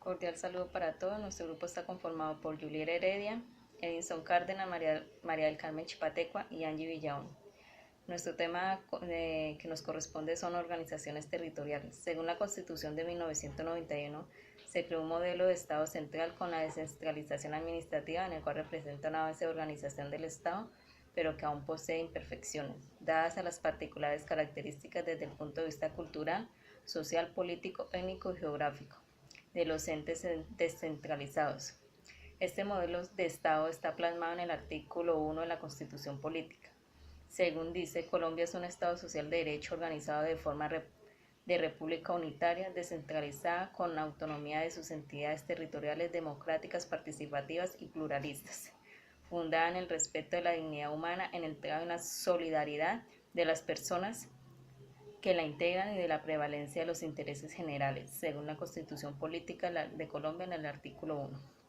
Cordial saludo para todos. Nuestro grupo está conformado por Juliet Heredia, Edinson Cárdenas, María del Carmen Chipatecua y Angie Villaón. Nuestro tema que nos corresponde son organizaciones territoriales. Según la Constitución de 1991, se creó un modelo de Estado central con la descentralización administrativa, en el cual representa una base de organización del Estado, pero que aún posee imperfecciones, dadas a las particulares características desde el punto de vista cultural, social, político, étnico y geográfico de los entes descentralizados. Este modelo de Estado está plasmado en el artículo 1 de la Constitución Política. Según dice, Colombia es un Estado social de derecho organizado de forma de república unitaria, descentralizada, con la autonomía de sus entidades territoriales democráticas, participativas y pluralistas, fundada en el respeto de la dignidad humana, en el trato y la solidaridad de las personas que la integran y de la prevalencia de los intereses generales, según la Constitución Política de Colombia en el artículo 1.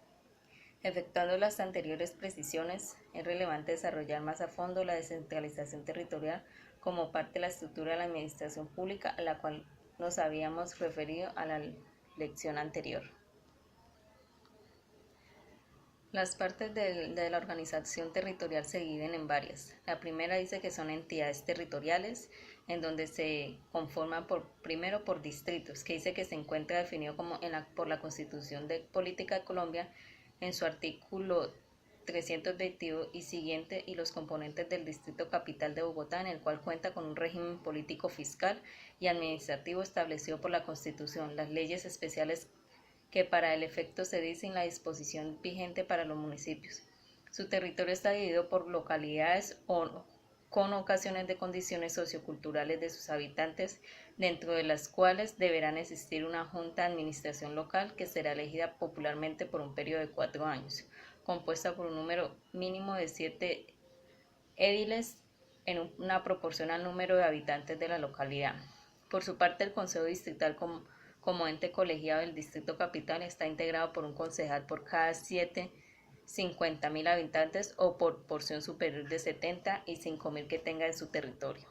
Efectuando las anteriores precisiones, es relevante desarrollar más a fondo la descentralización territorial como parte de la estructura de la administración pública, a la cual nos habíamos referido a la lección anterior. Las partes de la organización territorial se dividen en varias. La primera dice que son entidades territoriales, en donde se conforman primero por distritos, que dice que se encuentra definido por la Constitución Política de Colombia en su artículo 322 y siguiente, y los componentes del Distrito Capital de Bogotá, en el cual cuenta con un régimen político, fiscal y administrativo establecido por la Constitución, las leyes especiales que para el efecto se dice en la disposición vigente para los municipios. Su territorio está dividido por localidades con ocasiones de condiciones socioculturales de sus habitantes, dentro de las cuales deberán existir una junta de administración local que será elegida popularmente por un periodo de 4 años, compuesta por un número mínimo de 7 édiles en una proporción al número de habitantes de la localidad. Por su parte, el Consejo Distrital como ente colegiado del Distrito Capital está integrado por un concejal por cada 50.000 habitantes o por porción superior de 70 y 5.000 que tenga en su territorio.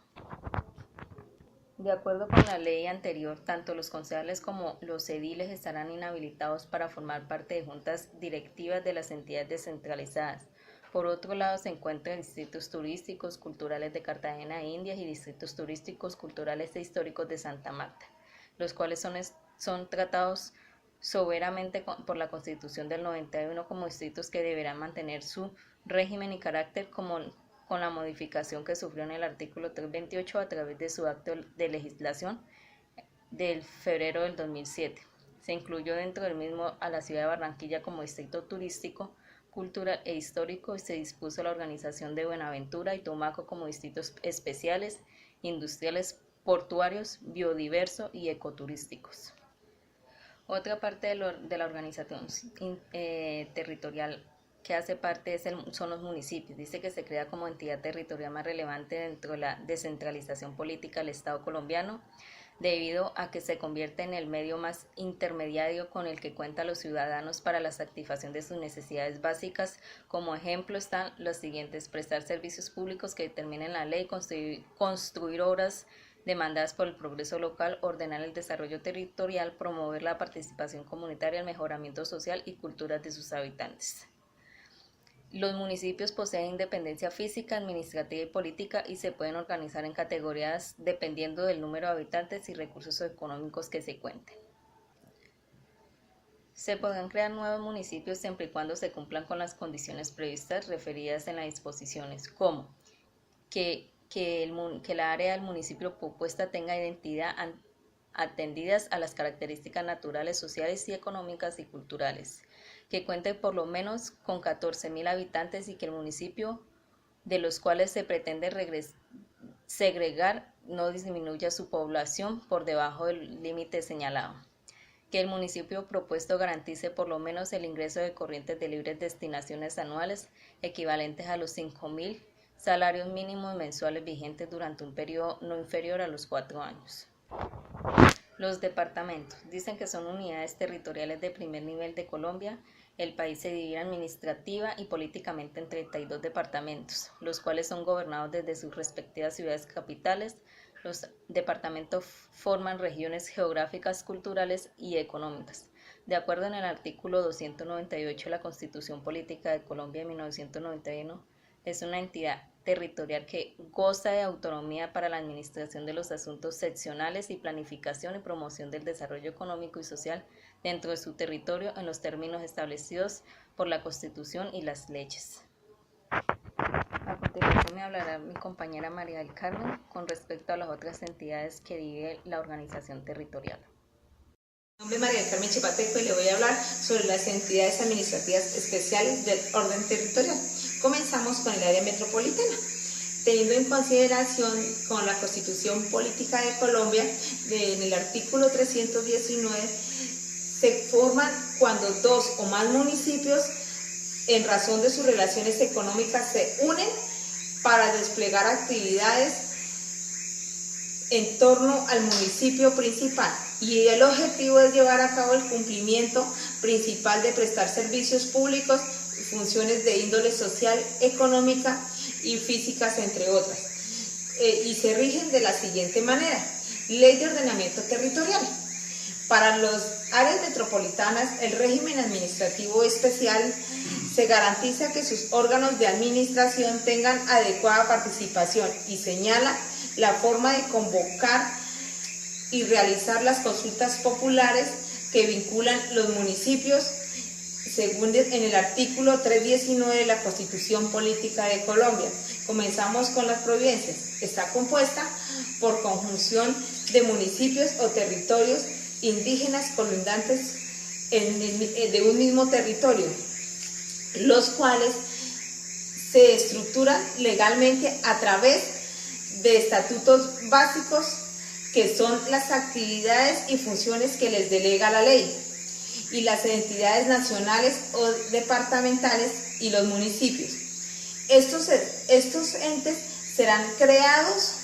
De acuerdo con la ley anterior, tanto los concejales como los ediles estarán inhabilitados para formar parte de juntas directivas de las entidades descentralizadas. Por otro lado, se encuentran distritos turísticos culturales de Cartagena de Indias y distritos turísticos culturales e históricos de Santa Marta, los cuales son tratados soberanamente por la Constitución del 91 como distritos que deberán mantener su régimen y carácter con la modificación que sufrió en el artículo 328 a través de su acto de legislación del febrero del 2007. Se incluyó dentro del mismo a la ciudad de Barranquilla como distrito turístico, cultural e histórico, y se dispuso la organización de Buenaventura y Tumaco como distritos especiales, industriales, portuarios, biodiverso y ecoturísticos. Otra parte de la organización territorial que hace parte son los municipios. Dice que se crea como entidad territorial más relevante dentro de la descentralización política del Estado colombiano, debido a que se convierte en el medio más intermediario con el que cuentan los ciudadanos para la satisfacción de sus necesidades básicas. Como ejemplo están los siguientes: prestar servicios públicos que determinen la ley, construir obras demandadas por el progreso local, ordenar el desarrollo territorial, promover la participación comunitaria, el mejoramiento social y cultural de sus habitantes. Los municipios poseen independencia física, administrativa y política, y se pueden organizar en categorías dependiendo del número de habitantes y recursos económicos que se cuenten. Se podrán crear nuevos municipios siempre y cuando se cumplan con las condiciones previstas referidas en las disposiciones, como que la área del municipio propuesta tenga identidad atendidas a las características naturales, sociales y económicas y culturales, que cuente por lo menos con 14.000 habitantes y que el municipio de los cuales se pretende segregar no disminuya su población por debajo del límite señalado, que el municipio propuesto garantice por lo menos el ingreso de corrientes de libres destinaciones anuales equivalentes a los 5.000 salarios mínimos mensuales vigentes durante un periodo no inferior a los 4 años. Los departamentos dicen que son unidades territoriales de primer nivel de Colombia. El país se divide administrativa y políticamente en 32 departamentos, los cuales son gobernados desde sus respectivas ciudades capitales. Los departamentos forman regiones geográficas, culturales y económicas, De acuerdo en el artículo 298 de la Constitución Política de Colombia de 1991, es una entidad territorial que goza de autonomía para la administración de los asuntos seccionales y planificación y promoción del desarrollo económico y social dentro de su territorio en los términos establecidos por la Constitución y las leyes. A continuación me hablará mi compañera María del Carmen con respecto a las otras entidades que divide la organización territorial. Mi nombre es María del Carmen Chipateco y le voy a hablar sobre las entidades administrativas especiales del orden territorial. Comenzamos con el área metropolitana. Teniendo en consideración con la Constitución Política de Colombia, en el artículo 319, se forman cuando dos o más municipios, en razón de sus relaciones económicas, se unen para desplegar actividades en torno al municipio principal, y el objetivo es llevar a cabo el cumplimiento principal de prestar servicios públicos, funciones de índole social, económica y físicas, entre otras, y se rigen de la siguiente manera: Ley de Ordenamiento Territorial. Para las áreas metropolitanas, el régimen administrativo especial se garantiza que sus órganos de administración tengan adecuada participación y señala la forma de convocar y realizar las consultas populares que vinculan los municipios, según en el artículo 319 de la Constitución Política de Colombia. Comenzamos con las provincias. Está compuesta por conjunción de municipios o territorios indígenas colindantes de un mismo territorio, los cuales se estructuran legalmente a través de estatutos básicos, que son las actividades y funciones que les delega la ley, y las entidades nacionales o departamentales y los municipios. Estos entes serán creados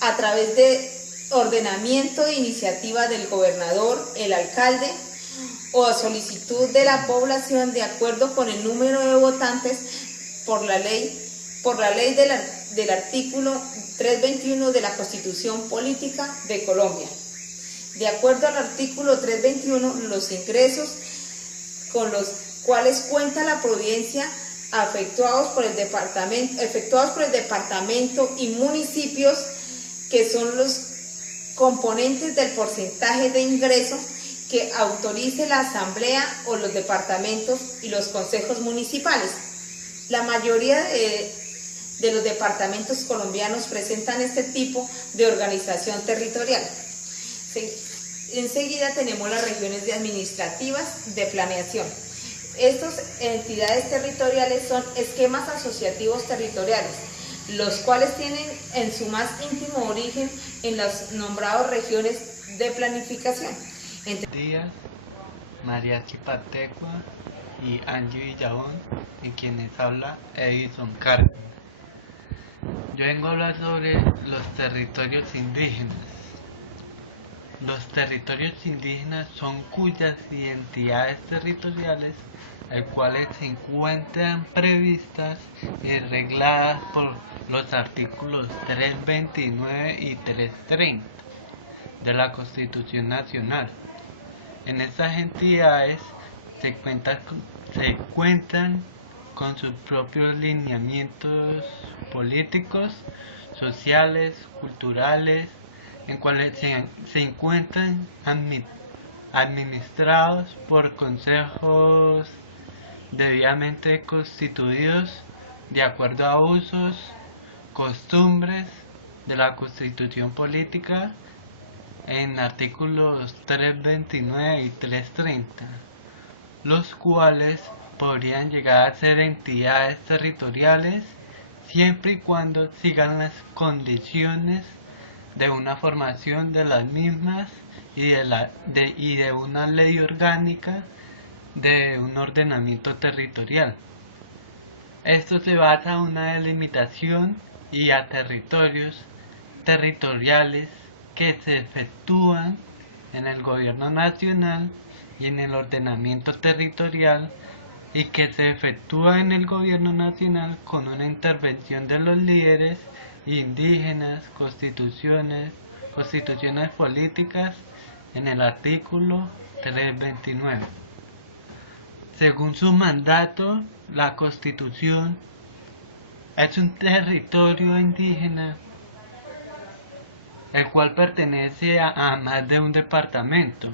a través de ordenamiento e iniciativa del gobernador, el alcalde, o a solicitud de la población, de acuerdo con el número de votantes por la ley del artículo 321 de la Constitución Política de Colombia. De acuerdo al artículo 321, los ingresos con los cuales cuenta la provincia, efectuados por el departamento y municipios, que son los componentes del porcentaje de ingreso que autorice la asamblea o los departamentos y los consejos municipales. La mayoría de los departamentos colombianos presentan este tipo de organización territorial. Enseguida tenemos las regiones administrativas de planeación. Estas entidades territoriales son esquemas asociativos territoriales, los cuales tienen en su más íntimo origen en las nombradas regiones de planificación. Díaz, María Chipatecua y Angie Villabón, y quienes habla Edison Cárdenas. Yo vengo a hablar sobre los territorios indígenas. Los territorios indígenas son cuyas identidades territoriales, las cuales se encuentran previstas y regladas por los artículos 329 y 330 de la Constitución Nacional. En estas entidades se cuentan con sus propios lineamientos políticos, sociales, culturales, en cuales se encuentran administrados por consejos debidamente constituidos de acuerdo a usos, costumbres de la Constitución Política en artículos 329 y 330, los cuales podrían llegar a ser entidades territoriales siempre y cuando sigan las condiciones de una formación de las mismas y de una ley orgánica de un ordenamiento territorial. Esto se basa en una delimitación y a territorios territoriales que se efectúan en el gobierno nacional y en el ordenamiento territorial, y que se efectúa en el gobierno nacional con una intervención de los líderes indígenas, constituciones políticas en el artículo 329. Según su mandato, la Constitución es un territorio indígena el cual pertenece a más de un departamento.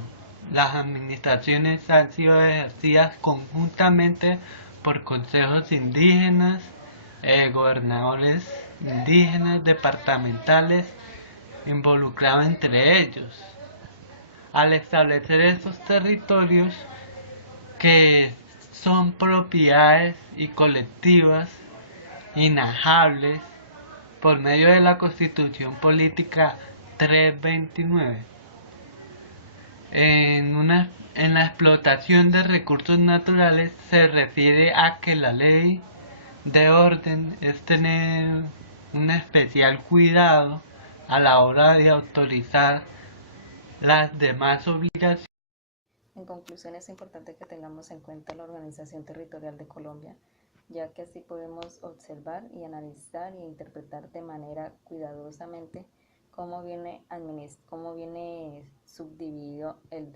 Las administraciones han sido ejercidas conjuntamente por consejos indígenas, gobernadores indígenas departamentales involucrados entre ellos. Al establecer estos territorios que son propiedades y colectivas inajables por medio de la Constitución Política 329. En la explotación de recursos naturales se refiere a que la ley de orden es tener un especial cuidado a la hora de autorizar las demás obligaciones. En conclusión, es importante que tengamos en cuenta la organización territorial de Colombia, ya que así podemos observar y analizar e interpretar de manera cuidadosamente cómo viene subdividido el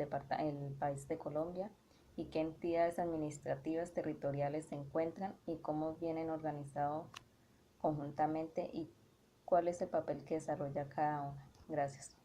país de Colombia y qué entidades administrativas territoriales se encuentran y cómo vienen organizados conjuntamente y cuál es el papel que desarrolla cada una. Gracias.